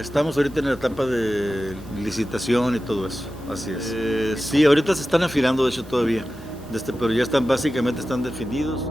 Estamos ahorita en la etapa de licitación y todo eso, así es. Sí, ahorita se están afilando de hecho todavía, pero ya están básicamente están definidos.